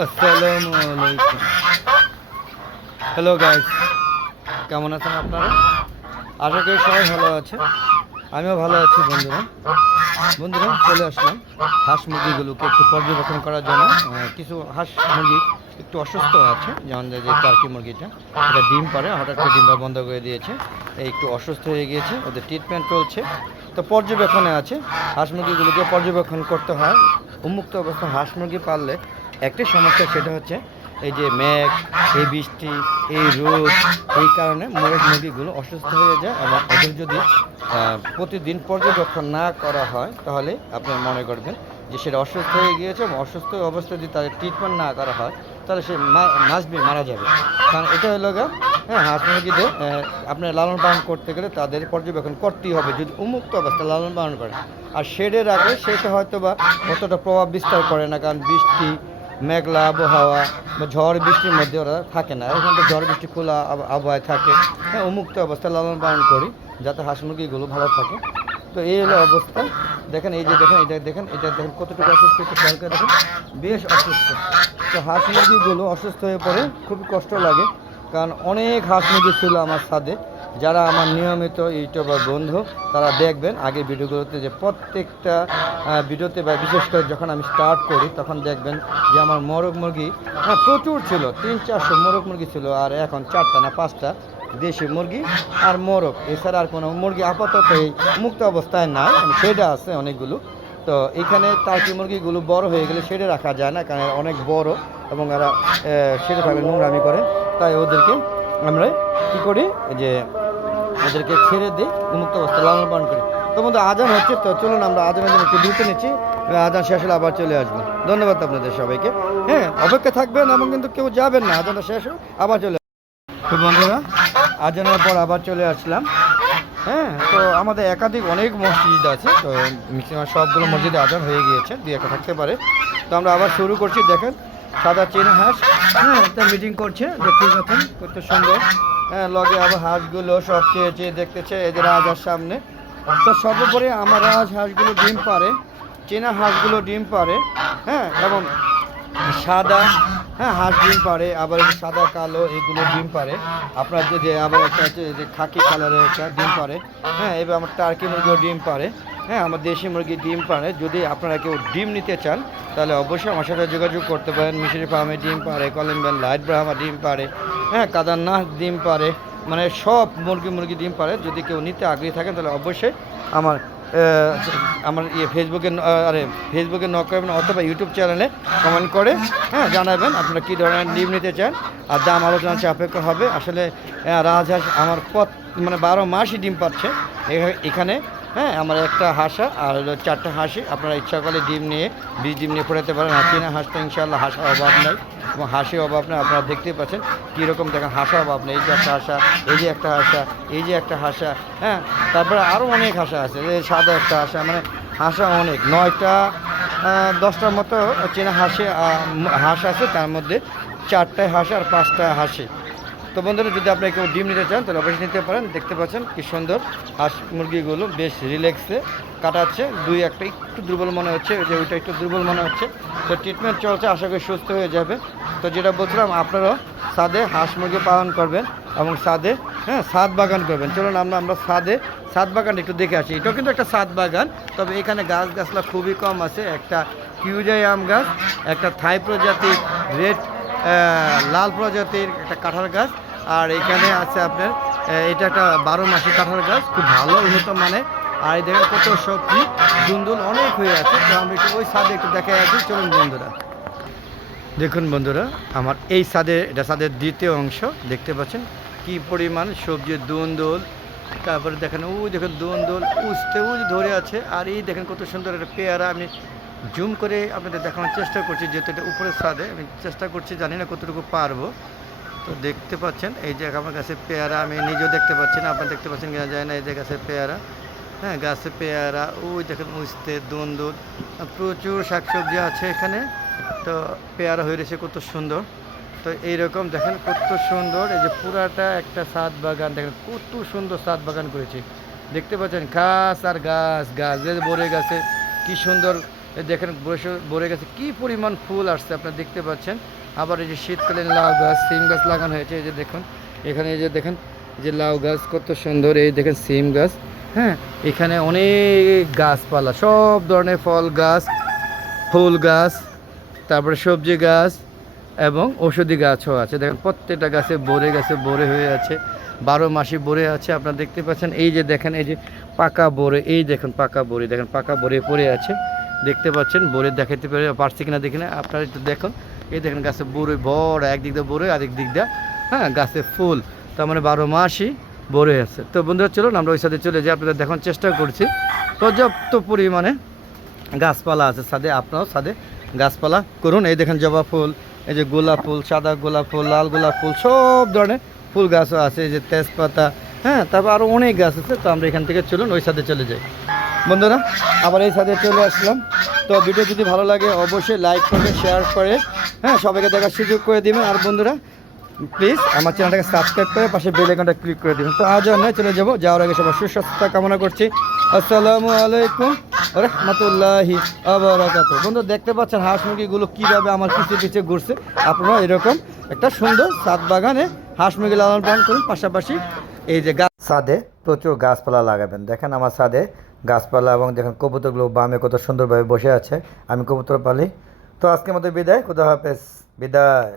আসসালামু আলাইকুম hello guys কেমন আছেন আপনারা? আশা করি সবাই ভালো আছে আমিও ভালো আছি, বন্ধুরা। বন্ধুরা, চলে আসলাম হাঁস মুরগিগুলোকে একটু পর্যবেক্ষণ করার জন্য। কিছু হাঁস মুরগি একটু অসুস্থ আছে। যেমন যে টার্কি মুরগিটা, এটা ডিম পারে হঠাৎ করে ডিমটা বন্ধ করে দিয়েছে। এই একটু অসুস্থ হয়ে গিয়েছে, ওদের ট্রিটমেন্ট চলছে। তো পর্যবেক্ষণে আছে, হাঁস মুরগিগুলোকে পর্যবেক্ষণ করতে হয়। উন্মুক্ত অবস্থা হাঁস মুরগি পাললে একটি সমস্যা সেটা হচ্ছে এই যে মেঘ এই বৃষ্টি এই রোদ এই কারণে মোরগ মুরগিগুলো অসুস্থ হয়ে যায় এবং ওদের যদি প্রতিদিন পর্যবেক্ষণ না করা হয় তাহলে আপনি মনে করবেন যে সেটা অসুস্থ হয়ে গিয়েছে এবং অসুস্থ অবস্থায় যদি তাদের ট্রিটমেন্ট না করা হয় তাহলে সে মাসবি মারা যাবে। কারণ এটা হলো গা হ্যাঁ হাঁস মুরগিদের আহ, আপনি লালন পালন করতে গেলে তাদের পর্যবেক্ষণ করতেই হবে যদি উন্মুক্ত অবস্থায় লালন পালন করেন আর শেডের আগে সেটা হয়তো বা অতটা প্রভাব বিস্তার করে না কারণ বৃষ্টি মেঘলা আবহাওয়া বা ঝড় বৃষ্টির মধ্যে ওরা থাকে না। এখন তো ঝড় বৃষ্টি খোলা আব- আবহাওয়ায় থাকে। হ্যাঁ উন্মুক্ত অবস্থায় লালন পালন করি যাতে হাঁস মুরগিগুলো ভালো থাকে। তো এই হলো অবস্থা। দেখেন, এই যে দেখেন এটা দেখেন এটা দেখেন কতটুকু অসুস্থ একটু খেয়াল দেখেন, বেশ অসুস্থ। তো হাঁস মুরগিগুলো অসুস্থ হয়ে পড়ে খুব কষ্ট লাগে। কারণ অনেক হাঁস মুরগি ছিল আমার সাথে যারা আমার নিয়মিত ইউটিউবার বন্ধু, তারা দেখবেন আগের ভিডিওগুলোতে যে প্রত্যেকটা ভিডিওতে বা বিশেষ করে যখন আমি স্টার্ট করি, তখন দেখবেন যে আমার মোরগ মুরগি হ্যাঁ প্রচুর ছিল। তিন, চারশো মোরগ মুরগি ছিল আর এখন চারটা না পাঁচটা দেশি মুরগি আর মোরগ। এছাড়া আর কোনো মুরগি আপাতত এই মুক্ত অবস্থায় নাই সেটা আছে অনেকগুলো। তো এখানে টার্কি মুরগিগুলো বড় হয়ে গেলে সেটা রাখা যায় না, কারণ অনেক বড় এবং এরা সেটা নোংরামি করে। তাই ওদেরকে আমরা কী করি? যে ওদেরকে ছেড়ে দিই, উন্মুক্ত অবস্থায় লালন পালন করি। তো মধ্যে আজান হচ্ছে, তো চলুন আমরা আজানের জন্য একটু দ্রুত নিচ্ছি। আজান শেষ হলে আবার চলে আসব। ধন্যবাদ আপনাদের সবাইকে। হ্যাঁ অপেক্ষা থাকবেন এবং কিন্তু কেউ যাবেন না। আজানটা শেষ হোক, আবার চলে তো বন্ধুরা, আজানের পর আবার চলে আসলাম। হ্যাঁ তো আমাদের একাধিক অনেক মসজিদ আছে, তো সবগুলো মসজিদে আজান হয়ে গিয়েছে, দুই একটা থাকতে পারে। তো আমরা আবার শুরু করছি, দেখেন। সাদা চেনা হাঁস। হ্যাঁ একটা মিটিং করছে দেখতে পাচ্ছেন কত সুন্দর। হ্যাঁ লগে আবার হাঁসগুলো সব চেয়ে চেয়ে দেখতেছে এদের রাজার সামনে। তো সর্বোপরি আমার রাজ হাঁসগুলো ডিম পারে চেনা হাঁসগুলো ডিম পারে হ্যাঁ এবং সাদা হ্যাঁ হাঁস ডিম পারে আবার সাদা, কালো এগুলো ডিম পারে আপনার যে- আবার একটা আছে যে খাকি কালারের একটা ডিম পারে হ্যাঁ এবার আমার টার্কি মুরগিও ডিম পারে হ্যাঁ আমার দেশি মুরগি ডিম পারে যদি আপনারা কেউ ডিম নিতে চান, তাহলে অবশ্যই আমার সাথে যোগাযোগ করতে পারেন। মিশরি ফার্মে ডিম পারে কলিম্বেন লাইট ব্রাহ্মা ডিম পারে হ্যাঁ কাদারনাথ ডিম পারে মানে সব মুরগি মুরগি ডিম পারে যদি কেউ নিতে আগ্রহী থাকেন, তাহলে অবশ্যই আমার আমার ইয়ে ফেসবুকে আরে ফেসবুকে নক করবেন অথবা ইউটিউব চ্যানেলে কমেন্ট করে হ্যাঁ জানাবেন আপনারা কী ধরনের ডিম নিতে চান আর দাম আলোচনা সাপেক্ষ হবে। আসলে রাজহাঁস আমার পথ মানে বারো মাসই ডিম পাচ্ছে। এখা- এখানে হ্যাঁ আমার একটা হাঁসা আর চারটা হাঁসি। আপনারা ইচ্ছা করলে ডিম নিয়ে বীজ ডিম নিয়ে ফোটাতে পারেন। আর চীনা হাঁস তো ইনশাল্লাহ হাঁসার অভাব নাই এবং হাঁসের অভাব নেই। আপনারা দেখতেই পাচ্ছেন কীরকম দেখেন হাঁসা অভাব নেই। এই যে একটা হাঁসা, এই যে একটা হাঁসা, এই যে একটা হাঁসা হ্যাঁ? তারপরে আরও অনেক হাঁসা আছে। এই সাদা একটা হাঁসা মানে হাঁসা অনেক। নয়টা দশটার মতো চেনা হাঁসে হাঁস আছে। তার মধ্যে চারটায় হাঁস আর পাঁচটায় হাঁসি। তো বন্ধুরা, যদি আপনি কেউ ডিম নিতে চান, তাহলে অবশ্যই নিতে পারেন। দেখতে পাচ্ছেন কি সুন্দর। হাঁস মুরগিগুলো বেশ রিল্যাক্সে কাটাচ্ছে। দুই একটা একটু দুর্বল মনে হচ্ছে যে ওইটা একটু দুর্বল মনে হচ্ছে। তো ট্রিটমেন্ট চলছে, আশা করি সুস্থ হয়ে যাবে। তো যেটা বলছিলাম, আপনারাও সাদে হাঁস মুরগি পালন করবেন এবং সাদে হ্যাঁ সাদ বাগান করবেন। চলুন আমরা আমরা সাদে, সাদ বাগান একটু দেখে আসি। এটাও কিন্তু একটা সাদ বাগান, তবে এখানে গাছ গাছলা খুবই কম আছে। একটা কিউজাই আম গাছ, একটা থাই প্রজাতির রেড লাল প্রজাতির একটা কাঁঠাল গাছ। আর এখানে আছে আপনার এটা একটা বারো মাসি কাঁঠাল গাছ, খুব ভালো, উন্নত মানে আর এই দেখেন কত সবজি দুন্দুল অনেক হয়ে আছে। তো আমরা একটু ওই ছাদে একটু দেখা যাচ্ছি চলুন বন্ধুরা। দেখুন বন্ধুরা, আমার এই ছাদের এটা ছাদের দ্বিতীয় অংশ, দেখতে পাচ্ছেন কি পরিমাণ সবজির দুন্দুল। তারপরে দেখেন ওই দেখেন দুন্দুল উঠতে উজ ধরে আছে। আর এই দেখেন কত সুন্দর একটা পেয়ারা, আমি জুম করে আপনাদের দেখানোর চেষ্টা করছি, যেহেতু এটা উপরের ছাদে, আমি চেষ্টা করছি, জানি না কতটুকু পারব। তো দেখতে পাচ্ছেন, এই যে আমার কাছে পেয়ারা, আমি নিজেও দেখতে পাচ্ছি না, আপনারা দেখতে পাচ্ছেন কিনা যায় না, এই যে গাছে পেয়ারা। হ্যাঁ গাছে পেয়ারা, ওই দেখেন উস্তে দুন্দুল প্রচুর শাকসবজি আছে এখানে। তো পেয়ারা হয়ে রয়েছে কত সুন্দর। তো এইরকম দেখেন কত সুন্দর, এই যে পুরাটা একটা সাত বাগান, দেখেন কত সুন্দর সাত বাগান করেছি। দেখতে পাচ্ছেন, ঘাস আর গাছ গাছ যে বড়ে গাছে, কি সুন্দর দেখেন বসে ভরে গেছে। কি পরিমাণ ফুল আসছে আপনারা দেখতে পাচ্ছেন। আবার এই যে শীতকালীন লাউ গাছ, সিম গাছ লাগানো হয়েছে, এই যে দেখুন। এখানে এই যে দেখেন যে লাউ গাছ কত সুন্দর, এই দেখেন সিম গাছ। হ্যাঁ এখানে অনেক গাছপালা, সব ধরনের ফল গাছ, ফুল গাছ, তারপরে সবজি গাছ এবং ঔষধি গাছও আছে। দেখেন, প্রত্যেকটা গাছে বরে গাছে বরে হয়ে আছে। বারো মাসি বরে আছে, আপনারা দেখতে পাচ্ছেন। এই যে দেখেন, এই যে পাকা বরে এই দেখেন, পাকা বরে দেখেন, পাকা বরে পড়ে আছে। দেখতে পাচ্ছেন, বরে দেখাতে পারে, পারছি কিনা দেখি না। আপনারা একটু দেখুন। এই দেখেন গাছে বরে বড়, একদিক দিয়ে বরে, আরেক দিক দিয়ে হ্যাঁ গাছে ফুল। তার মানে বারো মাসই বরে আছে। তো বন্ধুরা, চলুন, আমরা ওই সাথে চলে যাই। আপনাদের দেখানোর চেষ্টা করছি। পর্যাপ্ত পরিমাণে গাছপালা আছে সাদে আপনারাও সাদে গাছপালা করুন। এই দেখেন জবা ফুল, এই যে গোলাপ ফুল, সাদা গোলাপ ফুল, লাল গোলাপ ফুল, সব ধরনের ফুল গাছও আছে। এই যে তেজপাতা হ্যাঁ তারপর আরও অনেক গাছ আছে। তো আমরা এখান থেকে চলুন, ওই সাথে চলে যাই। বন্ধুরা, আবার এই সাথে চলে আসলাম। তো ভিডিও যদি ভালো লাগে, অবশ্যই লাইক করবে শেয়ার করে হ্যাঁ সবাইকে দেখার সুযোগ করে দিবেন। আর বন্ধুরা প্লিজ আমার চ্যানেলটাকে সাবস্ক্রাইব করে পাশে বেল আইকনটা ক্লিক করে দিবেন। তো আজ আমরা চলে যাব। যাওয়ার আগে সবার সুস্বাস্থ্যতা কামনা করছি। আসসালামু আলাইকুম রহমতুল্লাহি আবরাকাত বন্ধু দেখতে পাচ্ছেন হাঁস মুরগিগুলো কীভাবে আমার পিছিয়ে পিছিয়ে ঘুরছে? আপনারা এরকম একটা সুন্দর সাত বাগানে হাঁস মুরগি লালন পালন করুন। পাশাপাশি এই যে গাছ ছাদে প্রচুর গাছপালা লাগাবেন। দেখেন আমার ছাদে গাছপালা এবং দেখেন কবুতরগুলো বামে কত সুন্দরভাবে বসে আছে। আমি কবুতর পালি। তো আজকের মতো বিদায়। খুদা হাফেজ। বিদায়।